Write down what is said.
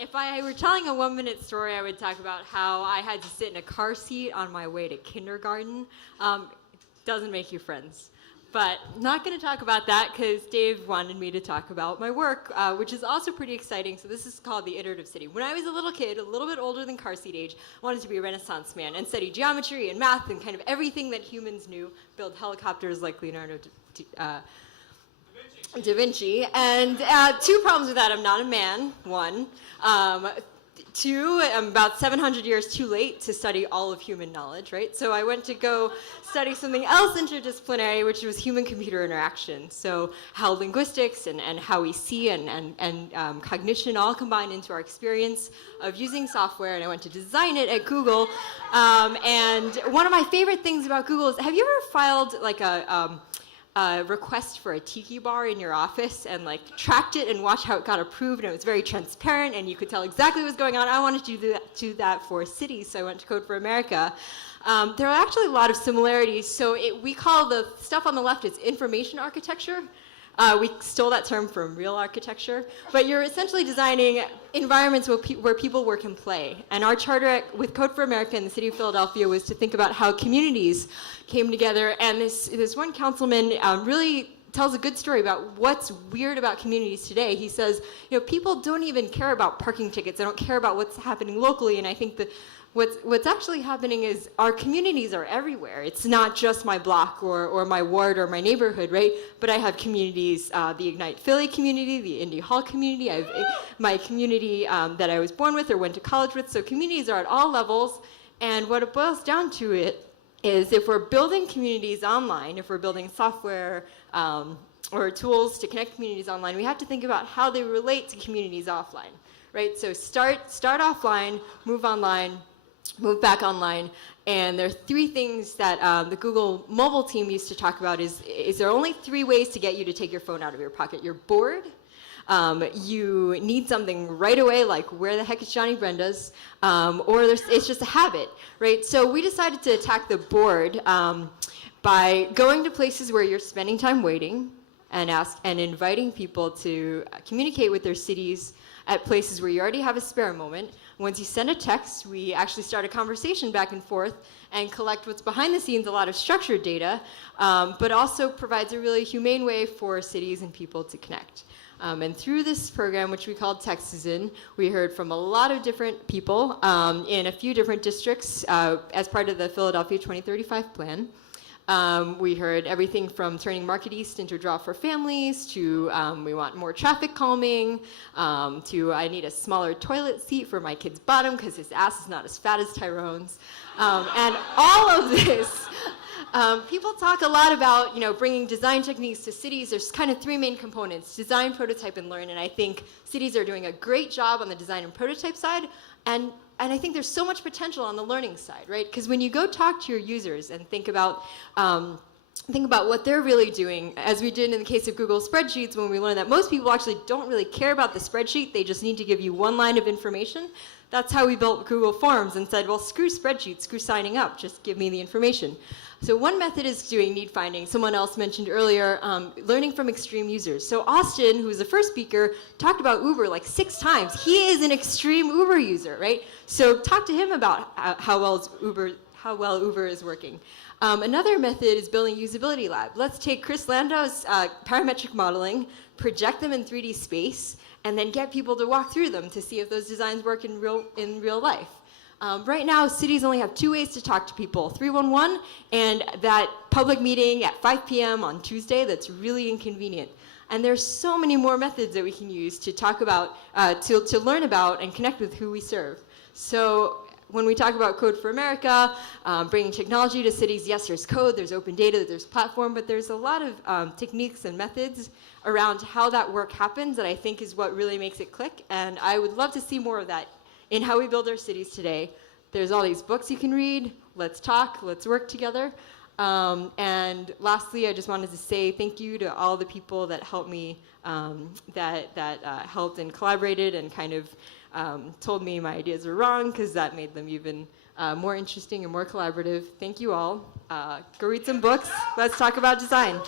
If I were telling a 1-minute story, I would talk about how I had to sit in a car seat on my way to kindergarten. Doesn't make you friends. But not going to talk about that because Dave wanted me to talk about my work, which is also pretty exciting. So this is called the Iterative City. When I was a little kid, a little bit older than car seat age, I wanted to be a Renaissance man and study geometry and math and kind of everything that humans knew, build helicopters like Leonardo Da Vinci. And 2 problems with that. I'm not a man, 1. 2, I'm about 700 years too late to study all of human knowledge, right? So I went to go study something else interdisciplinary, which was human-computer interaction. So how linguistics and how we see and cognition all combine into our experience of using software, and I went to design it at Google. And one of my favorite things about Google is, have you ever filed like a request for a tiki bar in your office and like tracked it and watched how it got approved, and it was very transparent and you could tell exactly what was going on? I wanted to do that for cities, so I went to Code for America. There are actually a lot of similarities. So we call the stuff on the left, it's information architecture. We stole that term from real architecture, but you're essentially designing environments where people work and play. And our charter with Code for America in the city of Philadelphia was to think about how communities came together. And this one councilman really tells a good story about what's weird about communities today. He says, people don't even care about parking tickets. They don't care about what's happening locally. And I think that what's actually happening is our communities are everywhere. It's not just my block or my ward or my neighborhood, right? But I have communities, the Ignite Philly community, the Indy Hall community, I have my community that I was born with or went to college with. So communities are at all levels. And what it boils down to is if we're building communities online, if we're building software or tools to connect communities online, we have to think about how they relate to communities offline, right? So start offline, move online, move back online. And there are 3 things that the Google mobile team used to talk about is there are only 3 ways to get you to take your phone out of your pocket. You're bored, you need something right away, like where the heck is Johnny Brenda's, or it's just a habit, right? So we decided to attack the bored by going to places where you're spending time waiting and inviting people to communicate with their cities at places where you already have a spare moment. Once you send a text, we actually start a conversation back and forth and collect what's behind the scenes, a lot of structured data, but also provides a really humane way for cities and people to connect. And through this program, which we called Texas-In, we heard from a lot of different people in a few different districts as part of the Philadelphia 2035 plan. We heard everything from turning Market East into a draw for families to we want more traffic calming to I need a smaller toilet seat for my kid's bottom because his ass is not as fat as Tyrone's. And all of this, people talk a lot about bringing design techniques to cities. There's kind of 3 main components: design, prototype, and learn. And I think cities are doing a great job on the design and prototype side. And I think there's so much potential on the learning side, right? Because when you go talk to your users and think about what they're really doing, as we did in the case of Google Spreadsheets, when we learned that most people actually don't really care about the spreadsheet, they just need to give you 1 line of information. That's how we built Google Forms and said, well, screw spreadsheets, screw signing up, just give me the information. So one method is doing need finding. Someone else mentioned earlier, learning from extreme users. So Austin, who was the first speaker, talked about Uber like 6 times. He is an extreme Uber user, right? So talk to him about how well Uber is working. Another method is building usability lab. Let's take Chris Landau's parametric modeling, project them in 3D space, and then get people to walk through them to see if those designs work in real life. Right now, cities only have 2 ways to talk to people: 311 and that public meeting at 5 p.m. on Tuesday that's really inconvenient. And there's so many more methods that we can use to talk about, to learn about and connect with who we serve. So when we talk about Code for America, bringing technology to cities, yes, there's code, there's open data, there's platform, but there's a lot of techniques and methods around how that work happens that I think is what really makes it click. And I would love to see more of that in how we build our cities today. There's all these books you can read. Let's talk, let's work together. And lastly, I just wanted to say thank you to all the people that helped me, that helped and collaborated and kind of told me my ideas were wrong, because that made them even more interesting and more collaborative. Thank you all. Go read some books. Let's talk about design.